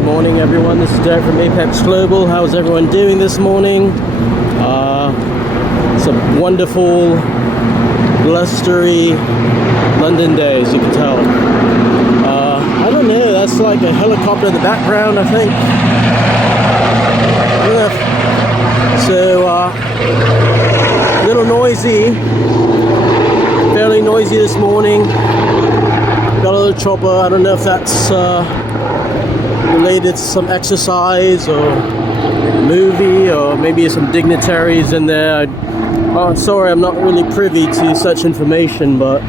Good morning, everyone. This is Derek from Apex Global. How's everyone doing this morning? It's a wonderful, blustery London day, as you can tell. I don't know, that's like a helicopter in the background, I think. So, a little noisy, fairly noisy this morning. Got a little chopper. I don't know if that's related to some exercise or movie, or maybe some dignitaries in there. Sorry, I'm not really privy to such information, but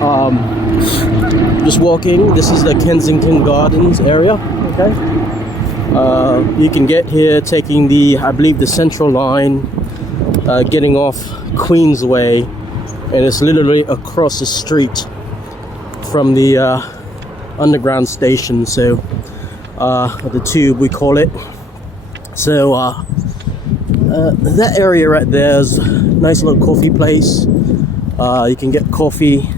just walking. This is the Kensington Gardens area. Okay, you can get here taking I believe the Central Line, getting off Queensway, and it's literally across the street from the underground station. So the tube, we call it. So that area right there is a nice little coffee place. You can get coffee,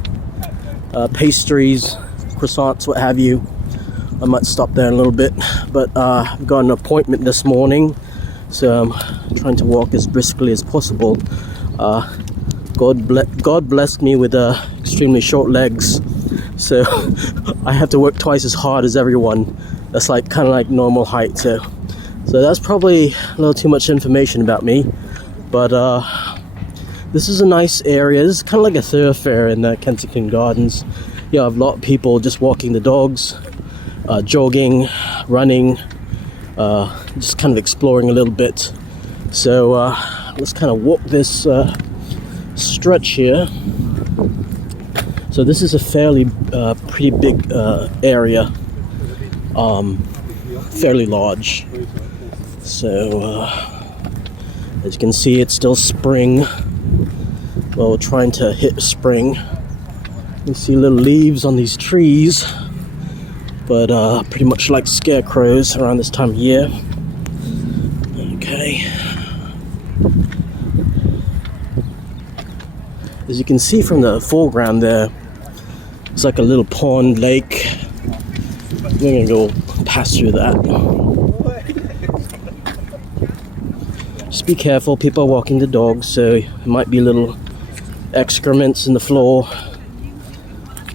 pastries, croissants, what have you. I might stop there in a little bit, but I've got an appointment this morning, so I'm trying to walk as briskly as possible. God blessed me with extremely short legs, so I have to work twice as hard as everyone. That's like kind of like normal height. So that's probably a little too much information about me, but this is a nice area. This is kind of like a thoroughfare in the Kensington Gardens. You have a lot of people just walking the dogs, jogging, running, just kind of exploring a little bit. So let's kind of walk this stretch here. So this is a fairly pretty big area, fairly large. So as you can see, it's still spring. Well, we're trying to hit spring. You see little leaves on these trees, but pretty much like scarecrows around this time of year. Okay. As you can see from the foreground there, it's like a little pond, lake. We're gonna go pass through that. Just be careful, people are walking the dogs, so there might be little excrements in the floor,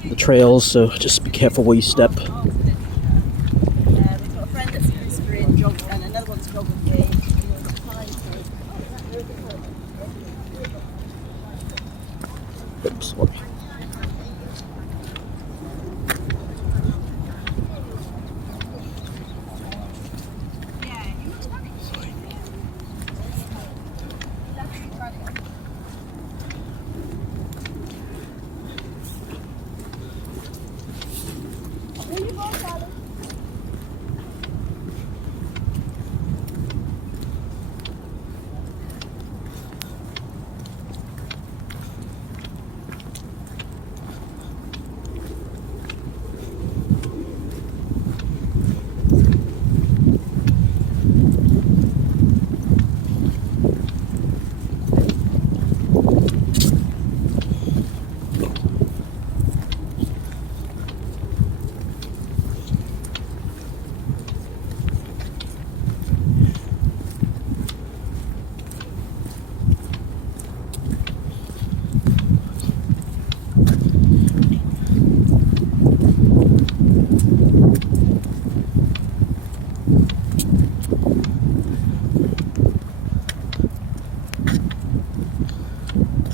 the trails, so just be careful where you step. We've got a friend that's whispering jog, and another one's jogging me. Oops, what?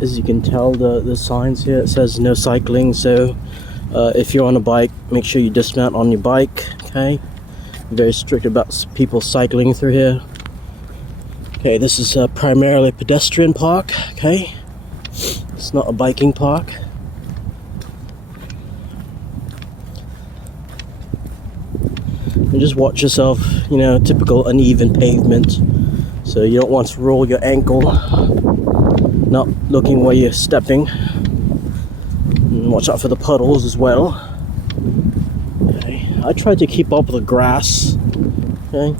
As you can tell, the signs here, it says no cycling, so if you're on a bike, make sure you dismount on your bike. Okay, very strict about people cycling through here. Okay, this is primarily a pedestrian park. Okay, it's not a biking park. And just watch yourself, you know, typical uneven pavement, so you don't want to roll your ankle, not looking where you're stepping. And watch out for the puddles as well. Okay. I try to keep up with the grass. Okay.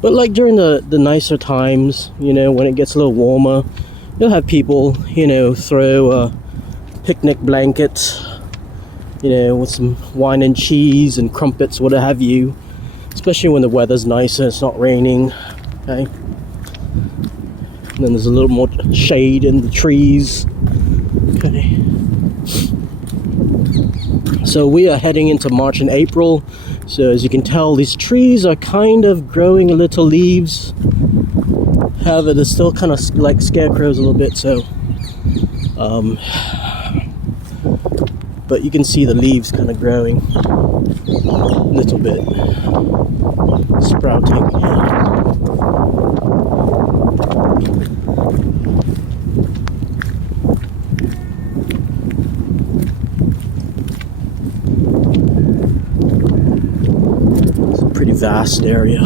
But like during the nicer times, you know, when it gets a little warmer, you'll have people, you know, throw a picnic blanket you know, with some wine and cheese and crumpets, what have you. Especially when the weather's nice and it's not raining. Okay. And then there's a little more shade in the trees. Okay. So we are heading into March and April. So as you can tell, these trees are kind of growing a little leaves. However, they're still kind of like scarecrows a little bit. So, but you can see the leaves kind of growing a little bit, sprouting. It's a pretty vast area.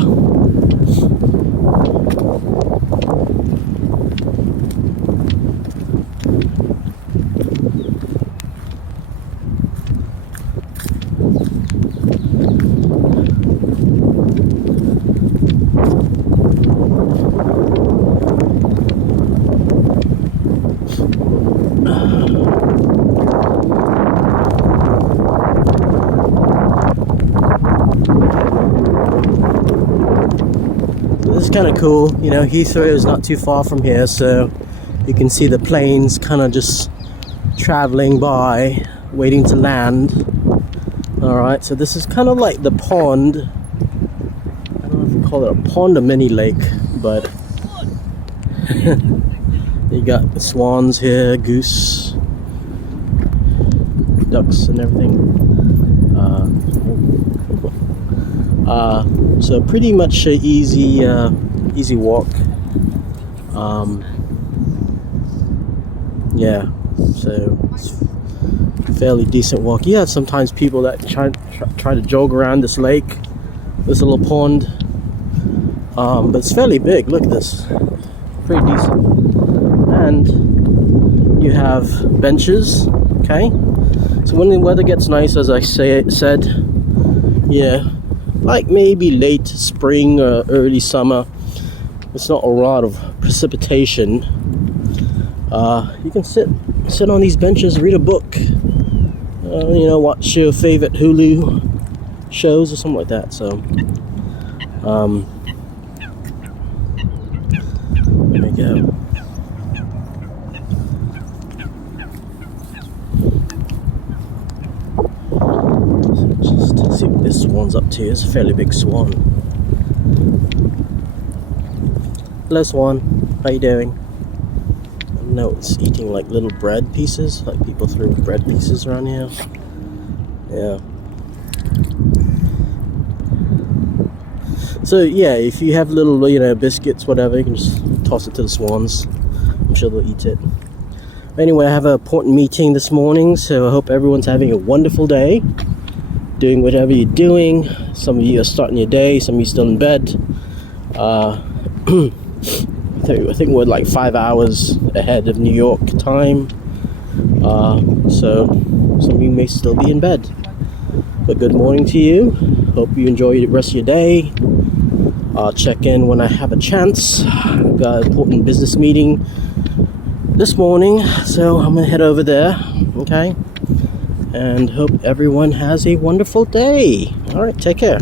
This is kind of cool, you know. Heathrow is not too far from here, so you can see the planes kind of just traveling by, waiting to land. Alright, so this is kind of like the pond. I don't know if we call it a pond or mini lake, but you got the swans here, goose, ducks and everything. So pretty much a easy walk. Yeah, so it's fairly decent walk. You have sometimes people that try to jog around this lake, this little pond, but it's fairly big. Look at this, pretty decent. And you have benches. Okay, so when the weather gets nice, as I said, yeah, like maybe late spring or early summer, it's not a lot of precipitation. You can sit on these benches, read a book, you know, watch your favorite Hulu shows or something like that. So there we go. Just to see what this swan's up to. It's a fairly big swan. Hello, swan. How you doing? No, it's eating like little bread pieces, like people throw bread pieces around here. Yeah. So yeah, if you have little, you know, biscuits, whatever, you can just toss it to the swans. I'm sure they'll eat it. Anyway, I have an important meeting this morning, so I hope everyone's having a wonderful day, doing whatever you're doing. Some of you are starting your day, some of you are still in bed. I think we're like 5 hours ahead of New York time, so some of you may still be in bed. But good morning to you. Hope you enjoy the rest of your day. I'll check in when I have a chance. I've got an important business meeting this morning, so I'm gonna head over there. Okay, and hope everyone has a wonderful day. All right, take care.